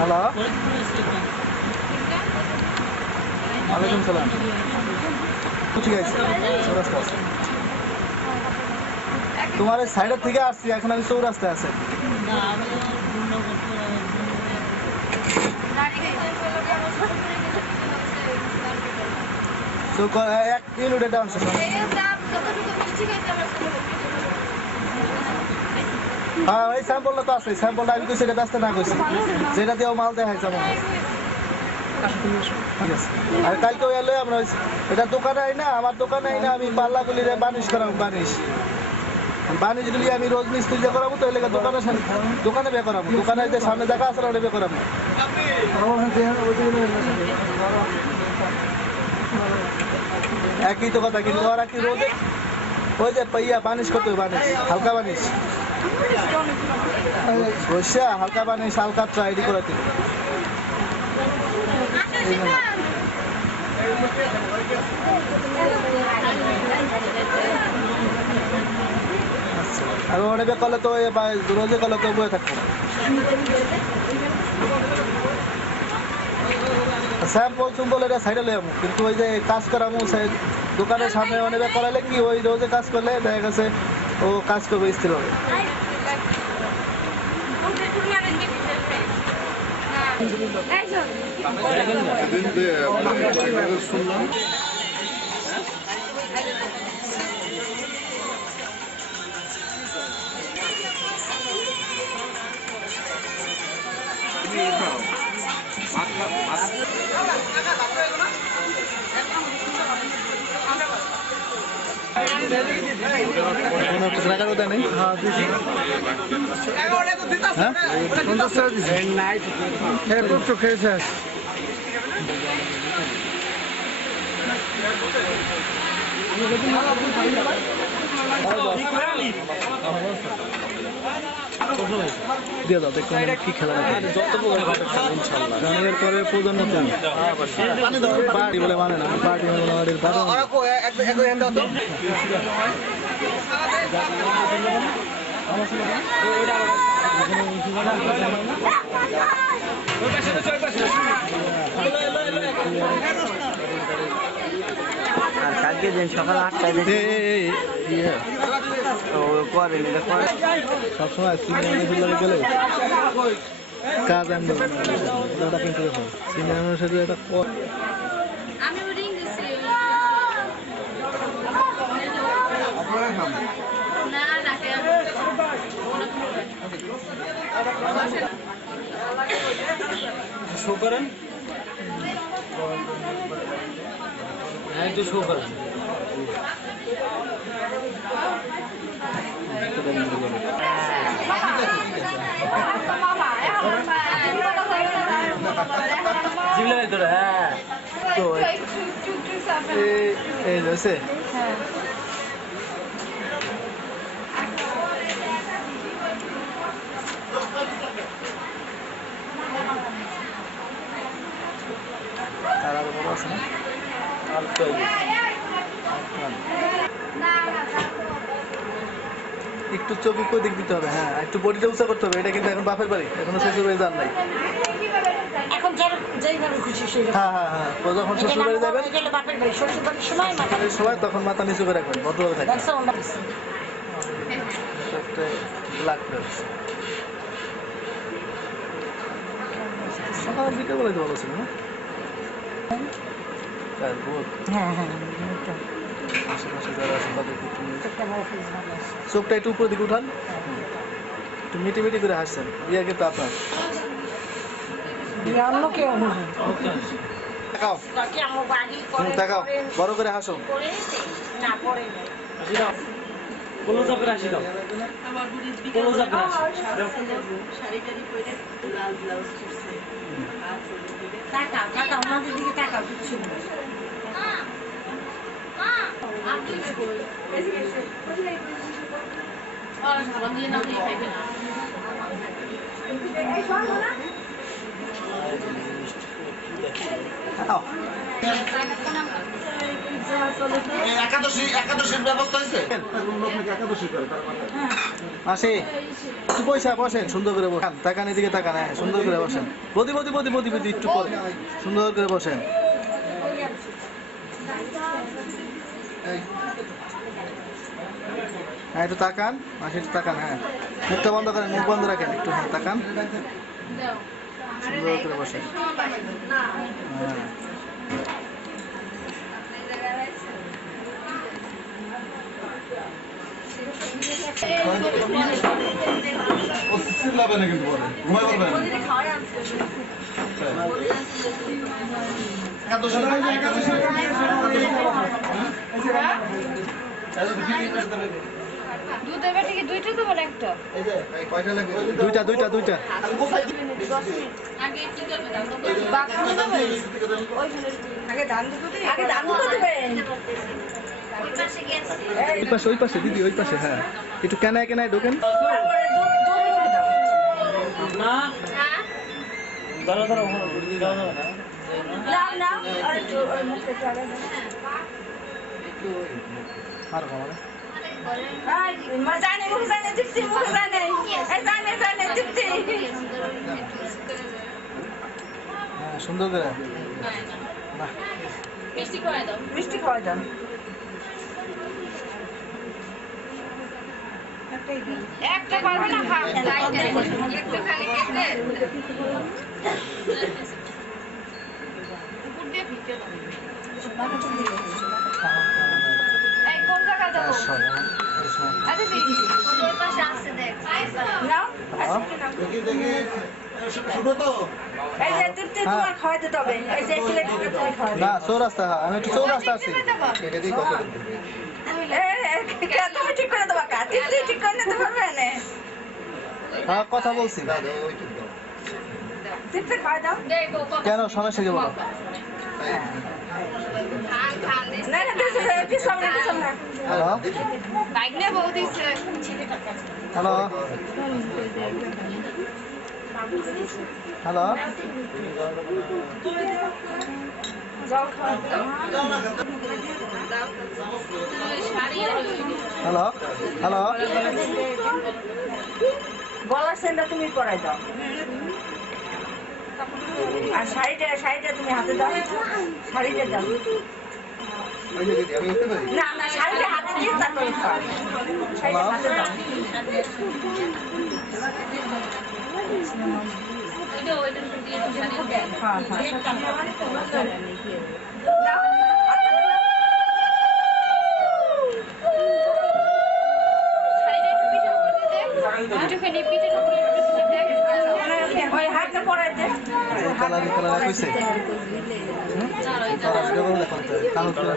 Hello, ওয়ালাইকুম সালাম। ঠিক আছে, চৌরাস্তা আছে। তোমার এই সাইডের থেকে আসছি, এখন আমি চৌরাস্তায় আছি। এক কিলোমিটার ডাউন হ্যাঁ, ওই স্যাম্পলটা তো আছে। স্যাম্পলটা আমি তো সেটা ব্যস্ত না করছি, যেটা দিয়েও মাল দেখাইছে আমার। ঠিক আছে, আর কালকে ওই এলো আমরা এটা দোকানে আই না, আমার দোকানে আই না, আমি পাল্লাগুলি বানিশ করাবো। বানিশগুলি আমি রোজ মিস্ত্রি দিয়ে করাবো, তো এলাকা দোকানে বে করাবো। দোকানে যে সামনে দেখা আছে ওটা বে করাবো। একই তো কথা, কিন্তু ওরা কি রোদে ওই যে পাইয়া বানিশ করতে হবে, বানিশ হালকা বানিশ বসা, হালকা বানিশ হালকা ট্রাইডি করাতে। আর অনেকে কলে তো রোজে কলে তো বয়ে থাকবো। স্যাম্পল চুম্পল এটা সাইডে লই আমু, কিন্তু ওই যে কাজ করামু দোকানের সামনে অনেকে করালে কি ওই রোজে কাজ করলে দেখা গেছে ও কাজ করবে স্থির হবে। খেয়েছে দিয়ে দাও, দেখো কি খেলা গানের পরে প্রজন্ম পার্টি বলে মানে না, পার্টি কালকে দিন সকাল 8টায় সবসময় সিনেমা গেলে কাজ আনবে কিন্তু সিনেমার সাথে একটা শো করেন, হ্যাঁ একটু শো করেন। হ্যাঁ তো এই রয়েছে তারা বড় আছে না, আর তো একটু চোখ উপর দিক দিতে হবে। হ্যাঁ, একটু বডিটা উঁচা করতে হবে। এটা কিন্তু এখন বাপের বাড়ি, এখনো শ্বশুর বাড়ি যান নাই। এখন যেইভাবে খুশি সেইভাবে। হ্যাঁ হ্যাঁ হ্যাঁ, যখন শ্বশুর বাড়ি যাবেন বাপের বাড়ি শ্বশুর বাড়ির সময় মাথার সময় তখন মাথা নিচু করে রাখবেন, ভদ্রভাবে থাকবেন। সকাল বিকেলবেলায় তো ভালো ছিল না? হ্যাঁ হ্যাঁ, আশেপাশে যারা আছে তাদেরকে চোখটা একটু উপর দিকে উঠান, একটু মিটি মিটি করে হাসছেন। ইয়ে কিন্তু আপনার অন্য কেউ দেখাও, বড় করে হাসো। আমাদের দিকে টাকা কিছু একাদশীর ব্যবস্থা হয়েছে আসে একটু পয়সা বসেন সুন্দর করে বসেন তাকান এদিকে তাকান হ্যাঁ সুন্দর করে বসেন বদি বদি বদি বদি বদি একটু পরে সুন্দর করে বসেন হ্যাঁ একটু তাকান মাসি একটু তাকান হ্যাঁ মুখটা বন্ধ করেন মুখ বন্ধ রাখেন একটু হ্যাঁ তাকান সুন্দর করে বসেন হ্যাঁ দুধ এবার থেকে দুইটা দেবো না একটা দুইটা দুইটা দুইটা আগে কি করবে বাথরুমে দেবে আগে ধান দেবেন ওই পাশে দিদি ওই পাশে হ্যাঁ একটু কেনায় কেনায় ঢোকেন না দাঁড়া দাঁড়া আর কমালে হ্যাঁ সুন্দর করে বাহ মিষ্টি খাওয়াই দাও একটা পারবে না হাফ একটু খালি কেটে উপর দিয়ে ভিজে এই কোন জায়গা যাবো আরে দিদি ওই পাশে আসছে দেখ নাও এই যে তৃপ্তি তোমার খাওয়াইতে হবে এই যে প্লেটটা তুমি খাওয়াবে না চৌরাস্তা আমি একটু চৌরাস্তা আছি তুমি ঠিক করে দেবা কা তৃপ্তি ঠিক করে নিতে পারবে না হ্যাঁ কথা বলছি তৃপ্তি খাওয়াই দাও কেন সমস্যা কি বলো খান খান না না পিছন না হ্যালো বাইক নিয়ে বউ দিচ্ছে হ্যালো হ্যালো জল খাওয়াই দাও হ্যালো হ্যালো গলার সেন্টার তুমি পরাই দাও আর শাড়িটা তুমি হাতে দাও শাড়িটা দাও না না শাড়িটা হাতে দিয়ে তারপরে খাও শাড়িটা হাতে দাও হ্যাঁ দাও একটুখানি পিঠের উপরে ওই হাতটা পরাই দে কালারি কালারি কইছে তারা ভিডিও করে দেখতে কালো করে